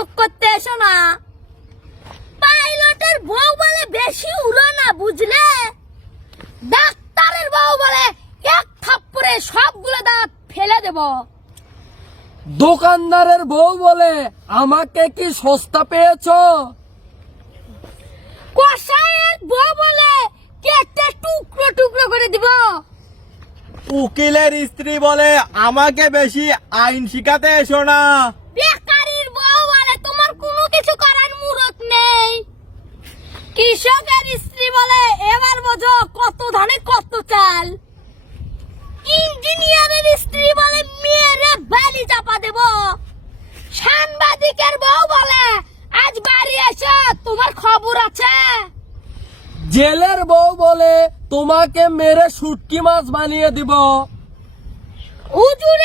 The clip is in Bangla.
নাটক করতে এসো না। পাইলটের বউ বলে বেশি উড়ো না বুঝলে? ডাক্তারের বউ বলে এক থাপ্পড়ে সবগুলো দাঁত ফেলে দেব। দোকানদারের বউ বলে আমাকে কি সস্তা পেয়েছ? কষায়ের বউ বলে কেটে টুকরো টুকরো করে দিব। উকিলের স্ত্রী বলে আমাকে বেশি আইন শিখাতে এসো না। কৃষকের স্ত্রী বলে এবার বোঝো কত ধানে কত চাল। ইঞ্জিনিয়ারের স্ত্রী বলে মেয়েরে বালি চাপা দেব। সাংবাদিকের বউ বলে আজ বাড়ি এসো তোমার খবর আছে? জেলের বউ বলে তোমাকে মেরে শুটকি মাছ বানিয়ে দিব। হুজুরের